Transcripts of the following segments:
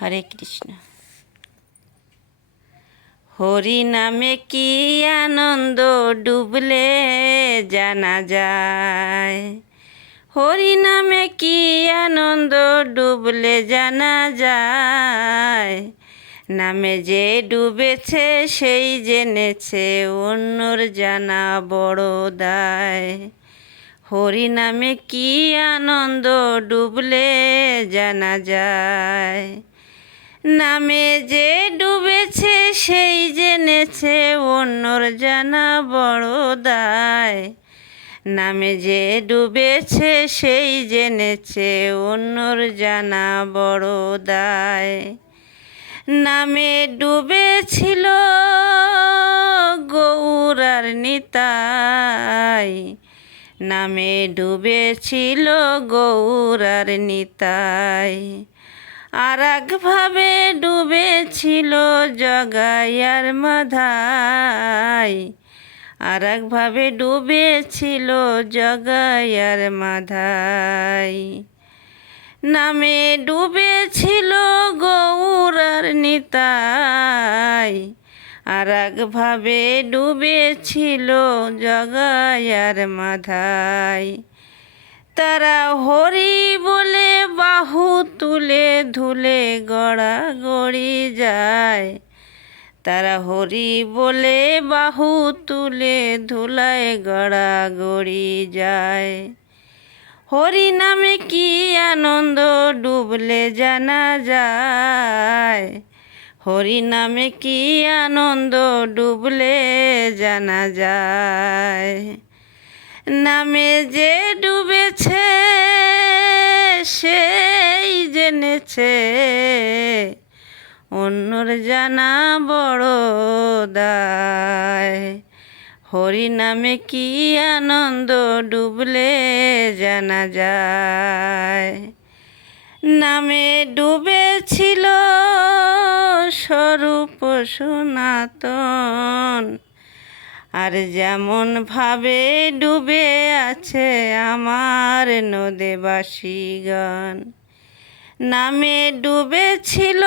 হরে কৃষ্ণ। হরি নামে কি আনন্দ ডুবলে জানা যায়, হরি নামে কি আনন্দ ডুবলে জানা যায়। নামে যে ডুবেছে সেই জেনেছে, অন্যর জানা বড় দায়। হরি নামে কি আনন্দ ডুবলে জানা যায়। নামে যে ডুবেছে সেই জেনেছে, অন্যর জানা বড় দায়। নামে যে ডুবেছে সেই জেনেছে, অন্যর জানা বড় দায়। নামে ডুবেছিল গৌর আর নিতাই, নামে ডুবেছিল গৌর আর নিতাই। আর একভাবে ডুবেছিল জগাই আর মাধাই, আর একভাবে ডুবেছিল জগাই আর মাধাই। নামে ডুবেছিল গৌর আর নিতাই, আর একভাবে ডুবেছিল জগাই আর মাধাই। তারা হরি বলে বাহু তুলে ধুলে গড়াগড়ি যায়, তারা হরি বলে বাহু তুলে ধুলায় গড়াগড়ি যায়। হরি নামে কি আনন্দ ডুবলে জানা যায়, হরি নামে কি আনন্দ ডুবলে জানা যায়। নামে যে ডুবেছে সেই জেনেছে, অন্যর জানা বড় দায়। হরি নামে কি আনন্দ ডুবলে জানা যায়। নামে ডুবেছিল স্বরূপ সনাতন, আর যেমন ভাবে ডুবে আছে আমার নদেবাসীগণ। নামে ডুবেছিল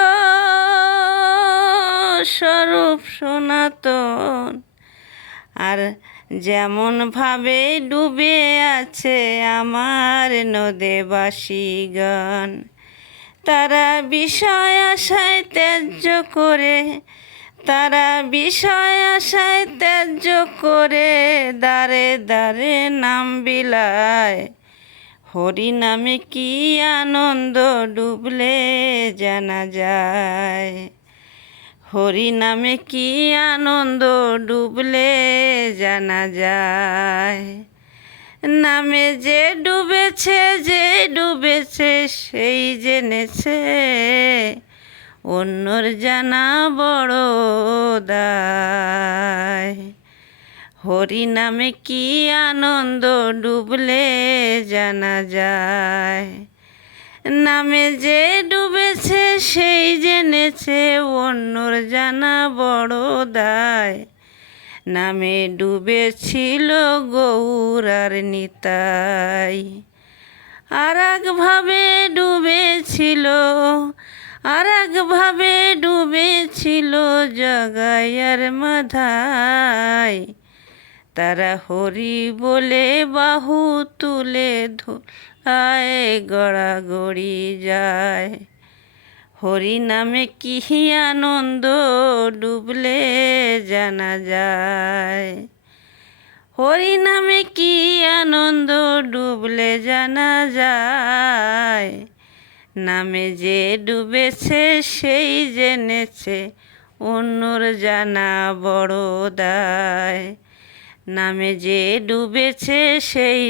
স্বরূপ সনাতন, আর যেমন ভাবে ডুবে আছে আমার নদেবাসীগণ। তারা বিষয় আশায় ত্যায্য করে, তারা বিষয় আশায় ত্যায্য করে দ্বারে দ্বারে নাম বিলায়। হরি নামে কি আনন্দ ডুবলে জানা যায়, হরি নামে কি আনন্দ ডুবলে জানা যায়। নামে যে ডুবেছে যে ডুবেছে সেই জেনেছে, অন্যর জানা বড় দায়। হরি নামে কি আনন্দ ডুবলে জানা যায়। নামে যে ডুবেছে সেই জেনেছে, অন্যর জানা বড় দায়। নামে ডুবেছিল গৌর আর নিতাই, আর একভাবে ডুবেছিল, আর একভাবে ডুবেছিল জগাই আর মাধাই। তারা হরি বলে বাহু তুলে ধুলায় গড়াগড়ি যায়। হরি নামে কি আনন্দ ডুবলে জানা যায়, হরি নামে কি আনন্দ ডুবলে জানা যায়। নামে যে ডুবেছে সেই জেনেছে, অন্যর জানা বড় দায়। নামে যে ডুবেছে সেই